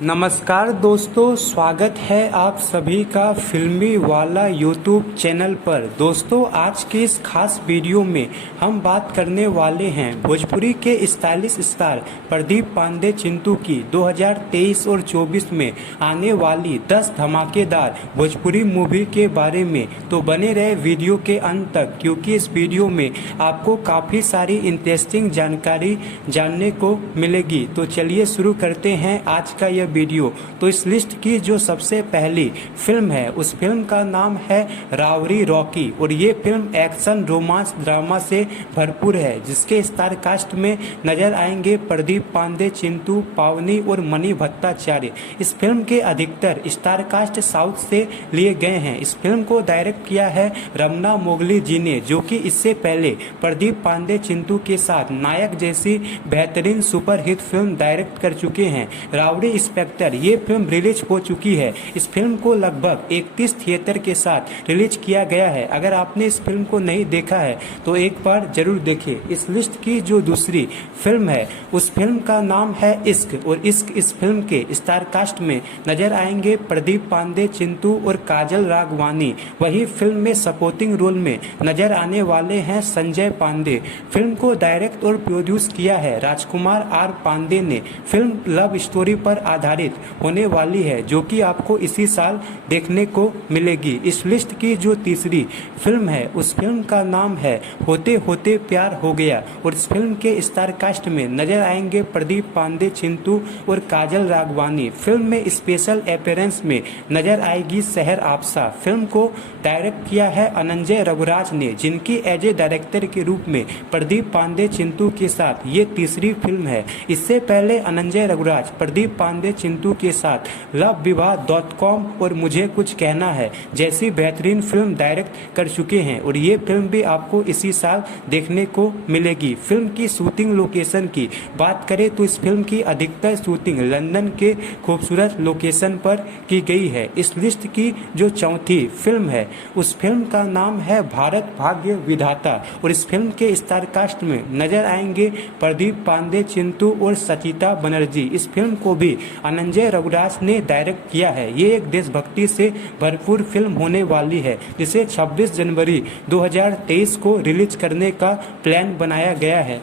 नमस्कार दोस्तों, स्वागत है आप सभी का फिल्मी वाला यूट्यूब चैनल पर। दोस्तों, आज के इस खास वीडियो में हम बात करने वाले हैं भोजपुरी के स्टाइलिश स्टार प्रदीप पांडे चिंटू की 2023 और 24 में आने वाली 10 धमाकेदार भोजपुरी मूवी के बारे में। तो बने रहे वीडियो के अंत तक, क्योंकि इस वीडियो में आपको काफ़ी सारी इंटरेस्टिंग जानकारी जानने को मिलेगी। तो चलिए शुरू करते हैं आज का यह वीडियो। तो इस लिस्ट की जो सबसे पहली फिल्म है, उस फिल्म का नाम है रावड़ी रॉकी, और ये फिल्म एक्शन रोमांस ड्रामा से भरपूर है, जिसके स्टार कास्ट में नजर आएंगे प्रदीप पांडे, चिंटू, पावनी और मणि भट्टाचार्य। इस फिल्म के अधिकतर स्टार कास्ट साउथ से लिए गए हैं। इस फिल्म को डायरेक्ट किया है रमना मोगली जी ने, जो कि इससे पहले प्रदीप पांडे चिंटू के साथ नायक जैसी बेहतरीन सुपरहिट फिल्म डायरेक्ट कर चुके हैं। रावड़ी इंस्पेक्टर ये फिल्म रिलीज हो चुकी है। इस फिल्म को लगभग 31 थिएटर के साथ रिलीज किया गया है। अगर आपने इस फिल्म को नहीं देखा है तो एक बार जरूर देखिए। इस लिस्ट की जो दूसरी फिल्म है, उस फिल्म का नाम है इश्क, और इश्क इस फिल्म के स्टार कास्ट में नजर आएंगे प्रदीप पांडे, चिंटू और काजल राघवानी। वही फिल्म में सपोर्टिंग रोल में नजर आने वाले हैं संजय पांडे। फिल्म को डायरेक्ट और प्रोड्यूस किया है राजकुमार आर पांडे ने। फिल्म लव स्टोरी पर आधारित होने वाली है, जो कि आपको इसी साल देखने को मिलेगी। इस लिस्ट की जो तीसरी फिल्म है, उस फिल्म का नाम है होते होते प्यार हो गया, और इस फिल्म के स्टार कास्ट में नजर आएंगे प्रदीप पांडे, चिंटू और काजल राघवानी। फिल्म में स्पेशल अपीयरेंस में नजर आएगी सहर आपसा। फिल्म को डायरेक्ट किया है अनंजय रघुराज ने, जिनकी एज ए डायरेक्टर के रूप में प्रदीप पांडे, चिंटू के साथ ये तीसरी फिल्म है। इससे पहले अनंजय रघुराज प्रदीप पांडे, चिंटू के साथ लव विवाह.com और मुझे कुछ कहना है जैसी बेहतरीन फिल्म डायरेक्ट कर चुके हैं, और ये फिल्म भी आपको इसी साल देखने को मिलेगी। फिल्म की शूटिंग लोकेशन की बात करें तो इस फिल्म की अधिकतर शूटिंग लंदन के खूबसूरत लोकेशन पर की गई है। इस लिस्ट की जो चौथी फिल्म है, उस फिल्म का नाम है भारत भाग्य विधाता, और इस फिल्म के स्टार कास्ट में नजर आएंगे प्रदीप पांडे, चिंटू और सचिता बनर्जी। इस फिल्म को भी अनंजय रघुराज ने डायरेक्ट किया है। ये एक देशभक्ति से भरपूर फिल्म होने वाली है, जिसे 26 जनवरी 2023 को रिलीज करने का प्लान बनाया गया है।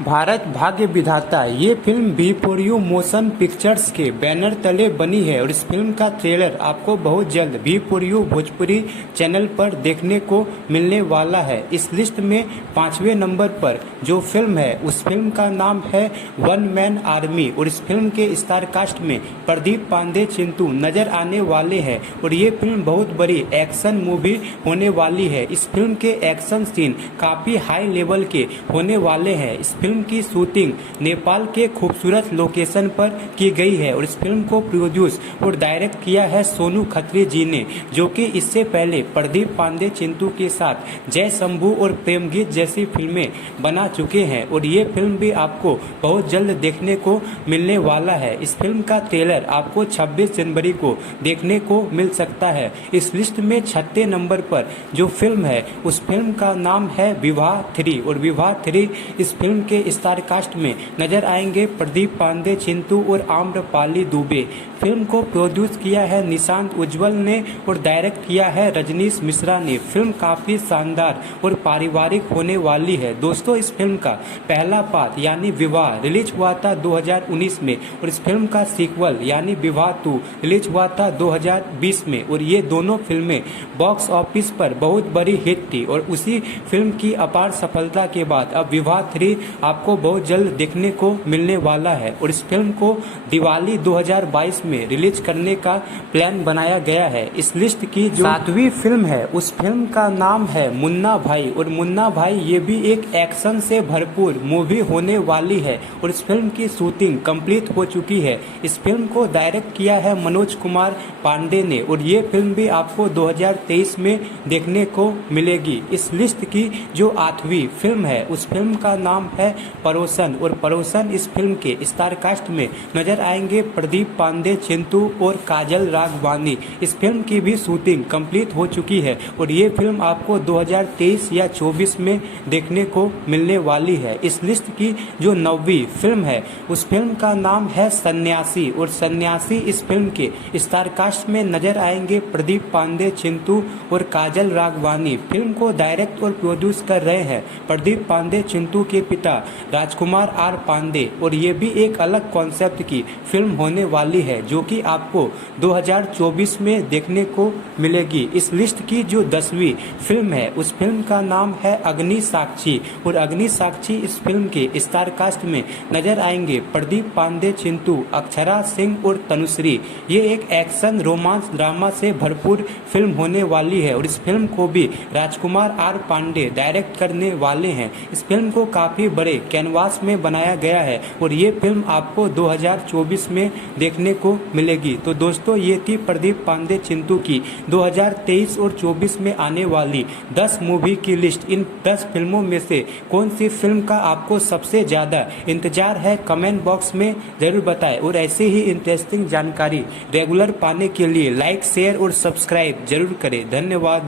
भारत भाग्य विधाता ये film B for U motion pictures के बैनर तले बनी है, और इस फिल्म का ट्रेलर आपको बहुत जल्द B for U Bhojpuri channel पर देखने को मिलने वाला है। इस लिस्ट में 5वें नंबर पर जो फिल्म है, उस फिल्म का नाम है वन मैन आर्मी, और इस फिल्म के स्टार कास्ट में प्रदीप पांडे, चिंटू नजर आने वाले हैं, और ये फिल्म बहुत बड़ी एक्शन मूवी होने वाली है। इस फिल्म के एक्शन सीन काफ़ी हाई लेवल के होने वाले हैं। इस फिल्म की शूटिंग नेपाल के खूबसूरत लोकेशन पर की गई है, और इस फिल्म को प्रोड्यूस और डायरेक्ट किया है सोनू खत्री जी ने, जो कि इससे पहले प्रदीप पांडे, चिंटू के साथ जय शंभू और प्रेम गीत जैसी फिल्में बना चुके हैं, और ये फिल्म भी आपको बहुत जल्द देखने को मिलने वाला है। इस फिल्म का ट्रेलर आपको 26 जनवरी को देखने को मिल सकता है। इस लिस्ट में 6वें नंबर पर जो फिल्म है, उस फिल्म का नाम है विवाह 3, और विवाह 3 इस फिल्म के स्टार कास्ट में नजर आएंगे प्रदीप पांडे, चिंटू और आम्रपाली दुबे। फिल्म को प्रोड्यूस किया है निशांत उज्जवल ने, और डायरेक्ट किया है रजनीश मिश्रा ने। फिल्म काफ़ी शानदार और पारिवारिक होने वाली है। दोस्तों, इस फिल्म का पहला पार्ट यानी विवाह रिलीज हुआ था 2019 में, और इस फिल्म का सीक्वल यानी विवाह 2 रिलीज हुआ था 2020 में, और ये दोनों फिल्में बॉक्स ऑफिस पर बहुत बड़ी हिट थी, और उसी फिल्म की अपार सफलता के बाद अब विवाह 3 आपको बहुत जल्द देखने को मिलने वाला है, और इस फिल्म को दिवाली 2022 में रिलीज करने का प्लान बनाया गया है। इस लिस्ट की जो 7वीं फिल्म है, उस फिल्म का नाम है मुन्ना भाई, और मुन्ना भाई ये भी एक एक्शन से भरपूर मूवी होने वाली है, और इस फिल्म की शूटिंग कंप्लीट हो चुकी है। इस फिल्म को डायरेक्ट किया है मनोज कुमार पांडे ने, और ये फिल्म भी आपको 2023 में देखने को मिलेगी। इस लिस्ट की जो 8वीं फिल्म है, उस फिल्म का नाम है है पड़ोसन। और पड़ोसन इस फिल्म के स्टार कास्ट में नजर आएंगे प्रदीप पांडे, चिंटू और काजल राघवानी। इस फिल्म की भी शूटिंग कंप्लीट हो चुकी है और ये फिल्म आपको 2023 या 24 में देखने को मिलने वाली है। इस लिस्ट की जो 9वीं फिल्म है उस फिल्म का नाम है सन्यासी। और सन्यासी इस फिल्म के स्टार कास्ट में नजर आएंगे प्रदीप पांडे, चिंटू और काजल राघवानी। फिल्म को डायरेक्ट और प्रोड्यूस कर रहे हैं प्रदीप पांडे, चिंटू के पिता राजकुमार आर पांडे। और ये भी एक अलग कॉन्सेप्ट की फिल्म होने वाली है जो कि आपको 2024 में देखने को मिलेगी। इस लिस्ट की जो 10वीं फिल्म है उस फिल्म का नाम है अग्नि साक्षी। और अग्नि साक्षी इस फिल्म के स्टार कास्ट में नजर आएंगे प्रदीप पांडे, चिंटू, अक्षरा सिंह और तनुश्री। ये एक एक्शन रोमांस ड्रामा से भरपूर फिल्म होने वाली है और इस फिल्म को भी राजकुमार आर पांडे डायरेक्ट करने वाले हैं। इस फिल्म को काफी बड़े कैनवास में बनाया गया है और ये फिल्म आपको 2024 में देखने को मिलेगी। तो दोस्तों ये थी प्रदीप पांडे, चिंटू की 2023 और 24 में आने वाली 10 मूवी की लिस्ट। इन 10 फिल्मों में से कौन सी फिल्म का आपको सबसे ज्यादा इंतजार है कमेंट बॉक्स में जरूर बताएं। और ऐसे ही इंटरेस्टिंग जानकारी रेगुलर पाने के लिए लाइक, शेयर और सब्सक्राइब जरूर करें। धन्यवाद।